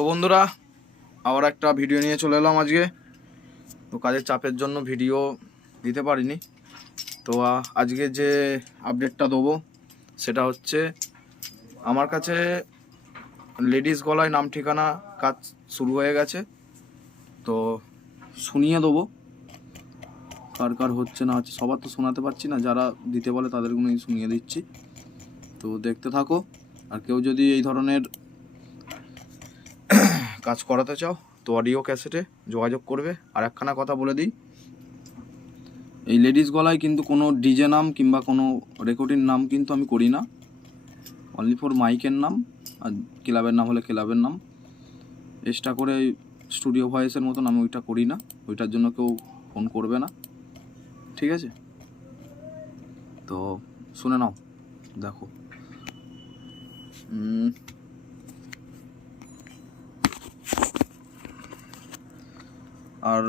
So বন্ধুরা, আবার একটা ভিডিও নিয়ে চলে এলাম আজকে। তো কাজের চাপের জন্য ভিডিও দিতে পারিনি। তো আজকে যে আপডেটটা দেবো, সেটা হচ্ছে, আমার কাছে লেডিস গলায় নাম ঠিকানা কাজ শুরু হয়ে গেছে। তো শুনিয়ে দেবো। কার কার হচ্ছে না হচ্ছে, সবার তো শোনাতে পারছি না, যারা দিতে বলে তাদেরগুলোই শুনিয়ে দিচ্ছি। তো দেখতে থাকো, আর কেউ যদি এই ধরনের কাজ করাতে চাও, তো অডিও ক্যাসেটে যোগাযোগ করবে। আর একখানা কথা বলে দিই। এই লেডিস গলায় কিন্তু কোনো ডিজে নাম কিংবা কোনো রেকর্ডিং নাম কিন্তু আমি করি না। অনলি ফর মাইকের নাম আর ক্লাবের নাম হলে ক্লাবের নাম। এক্সট্রা করে স্টুডিও ভয়েসের মতন আমি ওইটা করি না। ওইটার জন্য কেউ ফোন করবে না। ঠিক আছে? তো শুনে নাও, দেখো। আর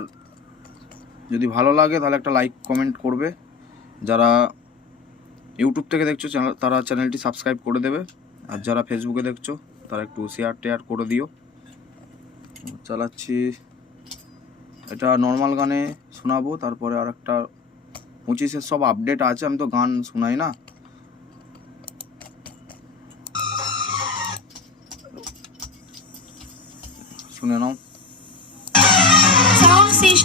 যদি ভালো লাগে, তাহলে একটা লাইক কমেন্ট করবে। যারা ইউটিউব থেকে দেখছ তারা চ্যানেলটি সাবস্ক্রাইব করে দেবে। আর যারা ফেসবুকে দেখছ, তারা একটু শেয়ার টেয়ার করে দিও। চালাচ্ছি। এটা নর্মাল গানে শোনাবো, তারপরে আর একটা পঁচিশের সব আপডেট আছে, আমি তো গান শোনাই না। শুনে নাও।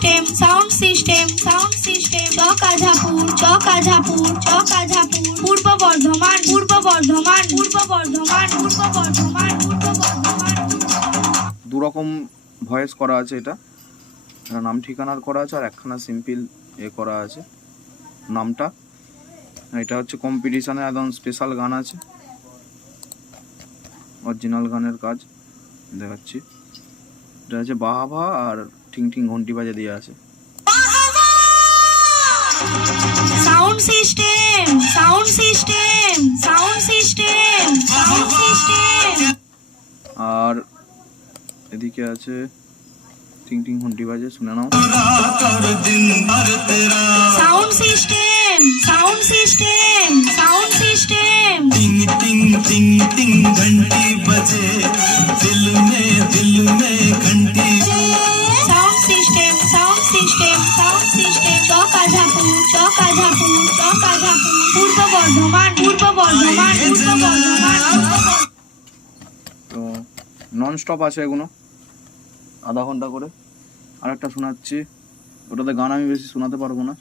System sound system sound system Chak Ajhapur Chak Ajhapur Chak Ajhapur Purba Bardhaman Purba Bardhaman পূর্ব বর্ধমান পূর্ব বর্ধমান পূর্ব বর্ধমান দু রকম ভয়েস করা আছে এটা। নাম ঠিকানার করা আছে আর একখানা সিম্পল এ করা আছে নামটা। এটা হচ্ছে কম্পিটিশানে একদম স্পেশাল গান আছে। অরিজিনাল গানের কাজ। দেখাচ্ছি। এটা হচ্ছে বাহাভা আর ঠিং ঠিং ঘন্টি বাজে দিয়ে আছে। Sound system sound system sound system sound system. আর এদিকে আছে ঠিং টিং ঘন্টি বাজে শুনে নাও। নন স্টপ আছে এগুলো। আধা ঘণ্টা করে। আর একটা শোনাচ্ছি। ওটাতে গান আমি বেশি শোনাতে পারব না।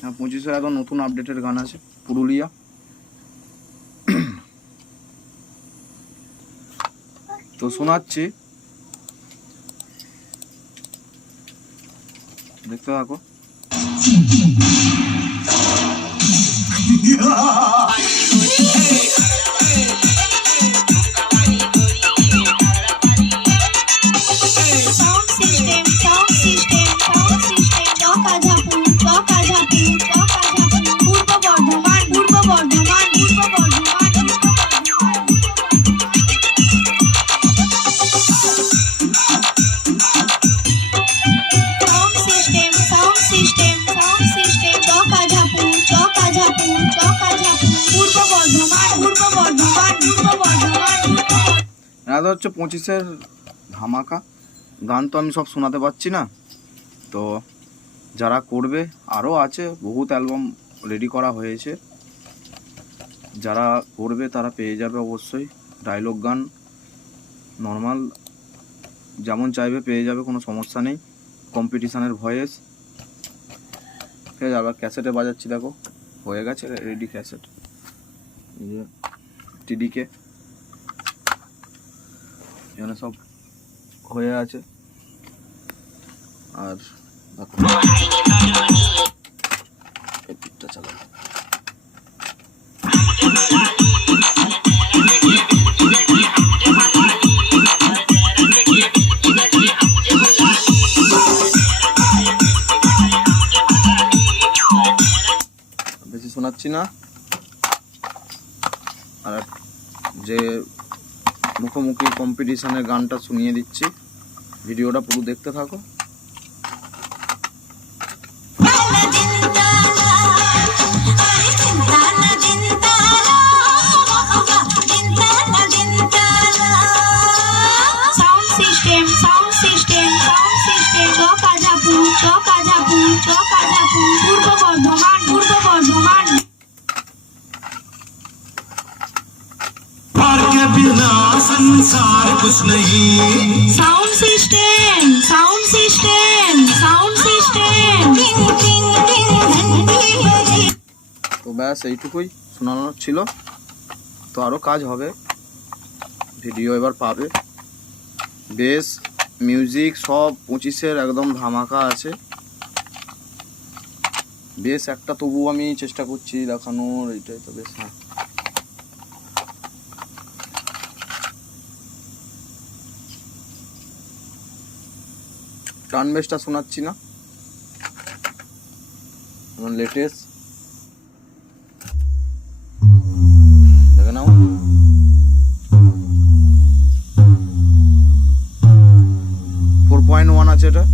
হ্যাঁ পঁচিশের একদম নতুন আপডেটের গান আছে, পুরুলিয়া। তো শোনাচ্ছি। দেখতে থাকো। এটা হচ্ছে পঁচিশের ধামাকা। গান তো আমি সব শোনাতে পারছি না। তো যারা করবে, আরও আছে, বহুত অ্যালবাম রেডি করা হয়েছে। যারা করবে, তারা পেয়ে যাবে অবশ্যই। ডায়লগ গান নর্মাল যেমন চাইবে পেয়ে যাবে, কোনো সমস্যা নেই। কম্পিটিশানের ভয়েস। ঠিক আছে, আবার ক্যাসেটে বাজাচ্ছি, দেখো। হয়ে গেছে রেডি ক্যাসেট টিডিকে এখানে সব হয়ে আছে। আর এই বেশি শোনাচ্ছি না। আর যে মুখোমুখি কম্পিটিশানের গানটা শুনিয়ে দিচ্ছি ভিডিওটা পুরো দেখতে থাকো Choca, jabu, choca. संसार कुछ नहीं sound system sound system sound system টিং টিং টিং ঘন্টি বাজে তো ব্যাস এইটুকুই শোনানোর ছিল তো আরও কাজ হবে ভিডিও এবার পাবে বেশ মিউজিক সব পঁচিশের একদম ধামাকা আছে বেশ একটা তবু আমি চেষ্টা করছি দেখানোর এইটাই তো বেশ হ্যাঁ টান বেসটা শোনাচ্ছি না। আমার লেটেস্ট দেখে নাও। ফোর পয়েন্ট ওয়ান আছে এটা।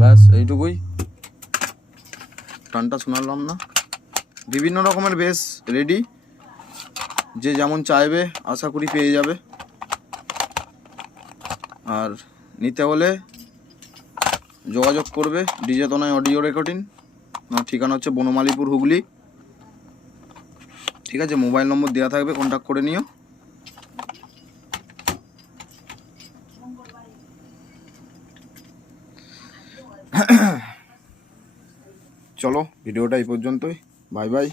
ব্যাস, এইটুকুই। গানটা শোনালাম না। বিভিন্ন রকমের বেশ রেডি যে যেমন চাইবে, আশা করি পেয়ে যাবে। আর নিতে হলে যোগাযোগ করবে, ডিজে তনায় অডিও রেকর্ডিং। আমার ঠিকানা হচ্ছে বনমালীপুর হুগলি। ঠিক আছে, মোবাইল নম্বর দেওয়া থাকবে কন্ট্যাক্ট করে নিও। চলো, ভিডিওটা এই পর্যন্তই। Bye bye.